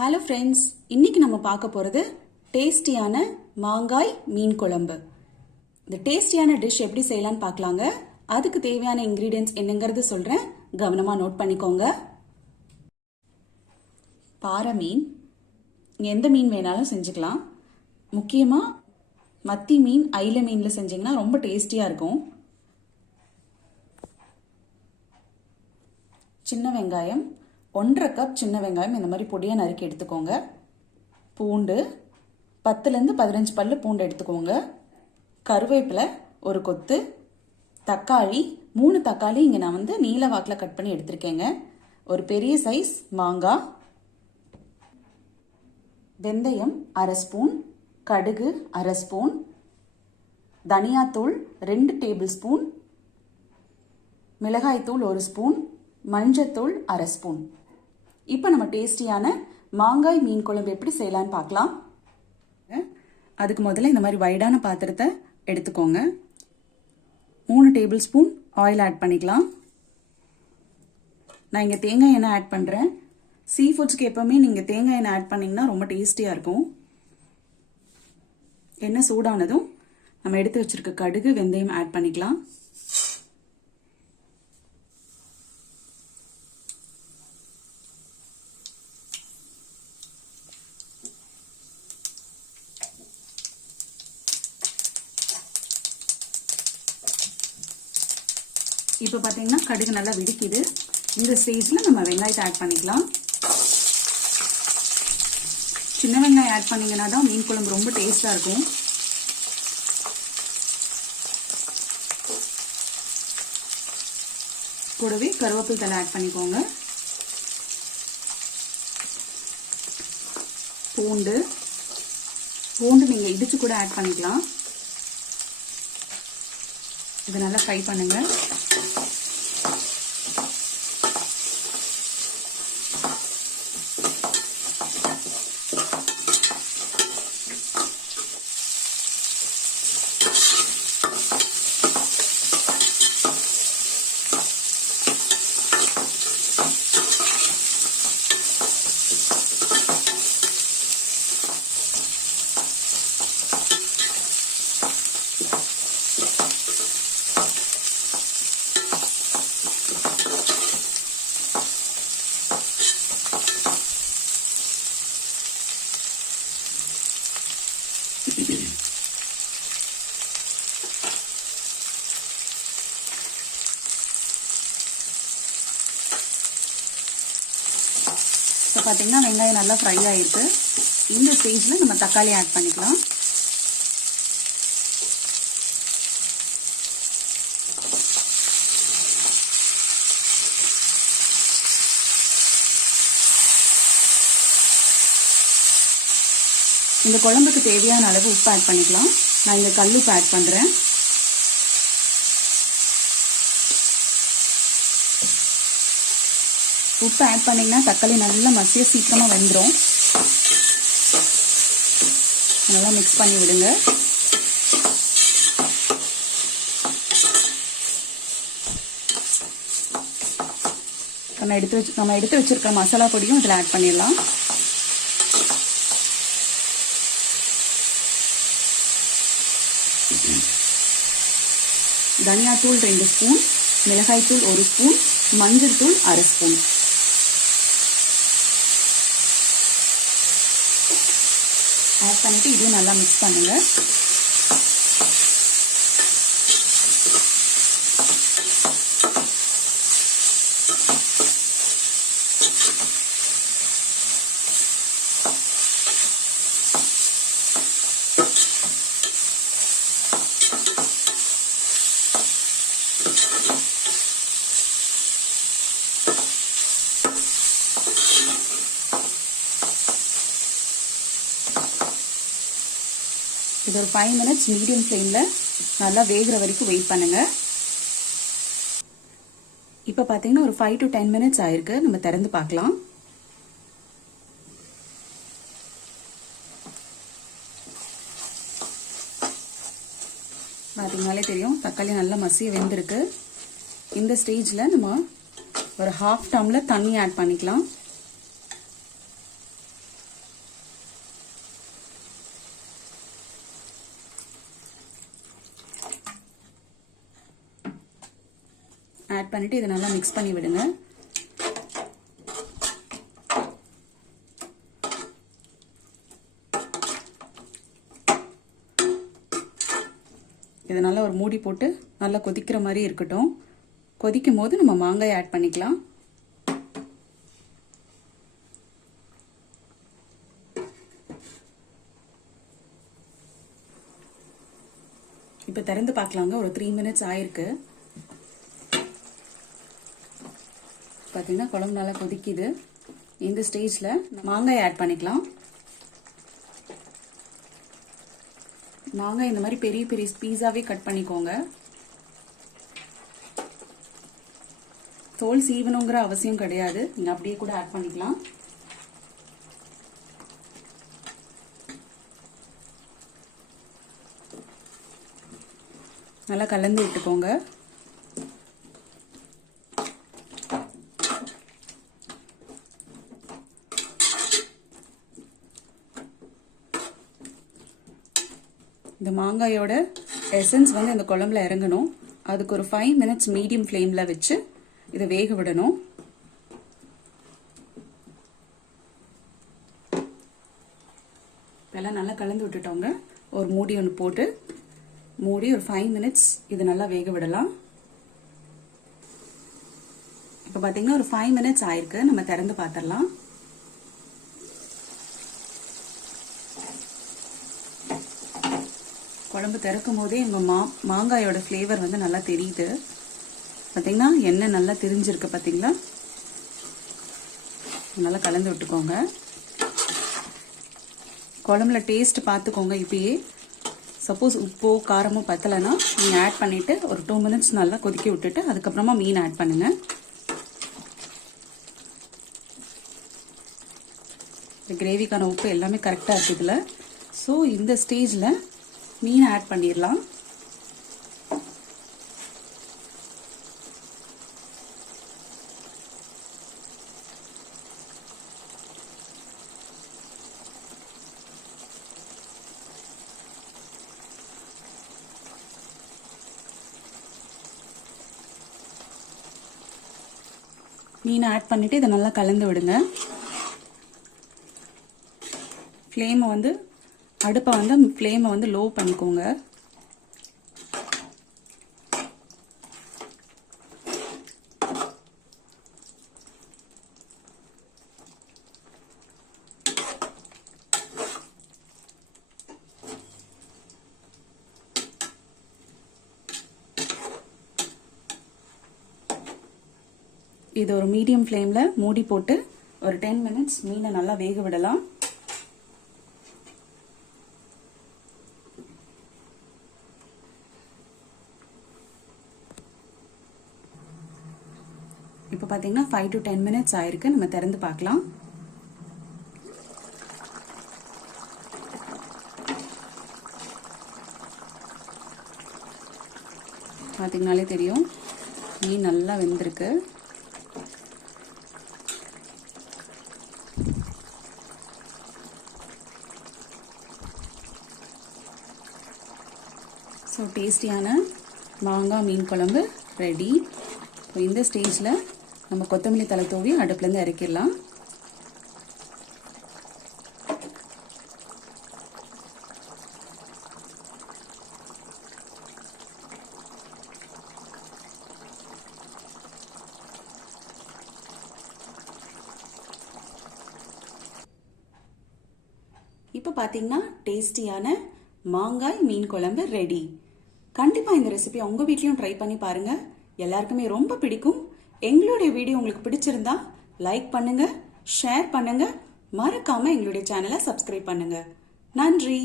Hello friends, இன்னைக்கு நம்ம பார்க்க போகிறது டேஸ்டியான மாங்காய் மீன் குழம்பு. இந்த டேஸ்டியான டிஷ் எப்படி செய்யலான்னு பார்க்கலாங்க. அதுக்கு தேவையான இன்க்ரீடியன்ட்ஸ் என்னங்கிறது சொல்கிறேன், கவனமாக நோட் பண்ணிக்கோங்க. பாறை மீன், எந்த மீன் வேணாலும் செஞ்சுக்கலாம். முக்கியமாக மத்தி மீன், ஐல மீனில் செஞ்சிங்கன்னா ரொம்ப டேஸ்டியாக இருக்கும். சின்ன வெங்காயம் 1.5 கப் சின்ன வெங்காயம் இந்த மாதிரி பொடியாக நறுக்கி எடுத்துக்கோங்க. பூண்டு 10லேருந்து 15 பல்லு பூண்டு எடுத்துக்கோங்க. கருவேப்பிலை ஒரு கொத்து, தக்காளி 3 தக்காளி இங்கே நான் நீல வாக்கில் கட் பண்ணி எடுத்திருக்கேங்க. ஒரு பெரிய சைஸ் மாங்காய், வெந்தயம் 1/2 ஸ்பூன், கடுகு 1/2 ஸ்பூன், தனியாத்தூள் 2 டேபிள் ஸ்பூன், மிளகாய்த்தூள் 1 ஸ்பூன், மஞ்சத்தூள் 1/2 ஸ்பூன். இப்போ நம்ம டேஸ்டியான மாங்காய் மீன் குழம்பு எப்படி செய்யலான்னு பார்க்கலாம். அதுக்கு முதல்ல இந்த மாதிரி வைடான பாத்திரத்தை எடுத்துக்கோங்க. 3 டேபிள் ஸ்பூன் ஆயில் ஆட் பண்ணிக்கலாம். நான் இங்கே தேங்காய் எண்ணெய் ஆட் பண்ணுறேன். சீ ஃபுட்ஸ்க்கு எப்போவுமே நீங்கள் தேங்காய் எண்ணெய் ஆட் பண்ணிங்கன்னா ரொம்ப டேஸ்டியாக இருக்கும். எண்ணெய் சூடானதும் நம்ம எடுத்து வச்சிருக்க கடுகு, வெந்தயம் ஆட் பண்ணிக்கலாம். இப்போ பார்த்தீங்கன்னா கடுகு நல்லா வெடிக்குது. இந்த ஸ்டேஜில் நம்ம வெங்காயத்தை ஆட் பண்ணிக்கலாம். சின்ன வெங்காயம் ஆட் பண்ணிங்கன்னா தான் மீன் குழம்பு ரொம்ப டேஸ்டாக இருக்கும். கூடவே கருவேப்பிலை தழை ஆட் பண்ணிக்கோங்க. பூண்டு நீங்கள் இடிச்சு கூட ஆட் பண்ணிக்கலாம். இதை நல்லா ஃப்ரை பண்ணுங்க. இப்போ பார்த்தீங்கன்னா வெங்காயம் நல்லா ஃப்ரை ஆகிருக்கு. இந்த ஸ்டேஜில் நம்ம தக்காளி ஆட் பண்ணிக்கலாம். இந்த குழம்புக்கு தேவையான அளவு உப்பு ஆட் பண்ணிக்கலாம். நான் இங்கே கல்லுப்பு ஆட் பண்ணுறேன். உப்பு ஆட் பண்ணிங்கன்னா தக்காளி நல்லா மசிய சீக்கிரமாக வெந்துடும். நல்லா மிக்ஸ் பண்ணி விடுங்க. நம்ம எடுத்து வச்சிருக்கிற மசாலா பொடியும் இதில் ஆட் பண்ணிடலாம். தனியாத்தூள் 2 ஸ்பூன், மிளகாய்த்தூள் 1 ஸ்பூன், மஞ்சள் தூள் 1/2 ஸ்பூன். ஆட் பண்ணிட்டு இதையும் நல்லா மிக்ஸ் பண்ணுங்க. இது ஒரு 5 மினிட்ஸ் மீடியம் ஃப்ளேமில் நல்லா வேகிற வரைக்கும் வெயிட் பண்ணுங்க. இப்போ பார்த்தீங்கன்னா ஒரு 5 to 10 மினிட்ஸ் ஆயிருக்கு. நம்ம திறந்து பார்க்கலாம். பார்த்தீங்கனாலே தெரியும் தக்காளி நல்லா மசிய வெந்திருக்கு. இந்த ஸ்டேஜில் நம்ம ஒரு 1/2 டம்ளர் தண்ணி ஆட் பண்ணிக்கலாம். ஆட் பண்ணிட்டு இதை நல்லா மிக்ஸ் பண்ணி விடுங்க. இதை நல்லா ஒரு மூடி போட்டு நல்லா கொதிக்கிற மாதிரி இருக்கட்டும். கொதிக்கும் போது நம்ம மாங்காய் ஆட் பண்ணிக்கலாம். இப்போ திறந்து பார்க்கலாங்க. ஒரு 3 மினிட்ஸ் ஆயிருக்கு. பார்த்தீங்கன்னா குழம்பு நல்லா கொதிக்குது. இந்த ஸ்டேஜில் மாங்காய் ஆட் பண்ணிக்கலாம். மாங்காய் இந்த மாதிரி பெரிய பெரிய பீஸாவே கட் பண்ணிக்கோங்க. தோல் சீவணுங்கிற அவசியம் கிடையாது, நீங்கள் அப்படியே கூட ஆட் பண்ணிக்கலாம். நல்லா கலந்து விட்டுக்கோங்க. இந்த மாங்காயோட எசன்ஸ் வந்து இந்த குழம்புல இறங்கணும். அதுக்கு ஒரு 5 மினிட்ஸ் மீடியம் ஃப்ளேமில் வச்சு இதை வேக விடணும். இதெல்லாம் நல்லா கலந்து விட்டுட்டோங்க. ஒரு மூடி ஒன்று போட்டு மூடி ஒரு 5 மினிட்ஸ் இது நல்லா வேக விடலாம். இப்போ பார்த்தீங்கன்னா ஒரு 5 மினிட்ஸ் ஆயிருக்கு. நம்ம திறந்து பார்த்துடலாம். குழம்பு திறக்கும் போதே எங்கள் மாங்காயோட ஃப்ளேவர் வந்து நல்லா தெரியுது. பார்த்தீங்கன்னா எண்ணெய் நல்லா திரிஞ்சிருக்கு. பார்த்தீங்களா, நல்லா கலந்து விட்டுக்கோங்க. குழம்புல டேஸ்ட் பார்த்துக்கோங்க. இப்பயே சப்போஸ் உப்போ காரமோ பத்தலைன்னா நீங்கள் ஆட் பண்ணிவிட்டு ஒரு 2 மினிட்ஸ் நல்லா கொதிக்க விட்டுட்டு அதுக்கப்புறமா மீன் ஆட் பண்ணுங்கள். இந்த கிரேவிக்கான உப்பு எல்லாமே கரெக்டாக இருக்குதுல. ஸோ இந்த ஸ்டேஜில் மீன் ஆட் பண்ணிடலாம். மீனை ஆட் பண்ணிட்டு இதை நல்லா கலந்து விடுங்க. அடுப்பை வந்து லோ பண்ணிக்கோங்க. இது ஒரு மீடியம் ஃப்ளேமில் மூடி போட்டு ஒரு 10 மினிட்ஸ் மீனை நல்லா வேக விடலாம். இப்போ பார்த்தீங்கன்னா 5 to 10 மினிட்ஸ் ஆயிருக்கு. நம்ம திறந்து பார்க்கலாம். பார்த்தீங்கனாலே தெரியும் மீன் நல்லா வெந்திருக்கு. ஸோ டேஸ்டியான மாங்காய் மீன் குழம்பு ரெடி. இந்த ஸ்டேஜில் நம்ம கொத்தமல்லி தழை தூவி அடுப்புலேருந்து இறக்கிடலாம். இப்போ பார்த்தீங்கன்னா டேஸ்டியான மாங்காய் மீன் குழம்பு ரெடி. கண்டிப்பாக இந்த ரெசிபி உங்கள் வீட்லையும் ட்ரை பண்ணி பாருங்கள். எல்லாருக்குமே ரொம்ப பிடிக்கும். எங்களுடைய வீடியோ உங்களுக்கு பிடிச்சிருந்தா லைக் பண்ணுங்க, ஷேர் பண்ணுங்க, மறக்காம எங்களுடைய சேனலை சப்ஸ்கிரைப் பண்ணுங்க. நன்றி.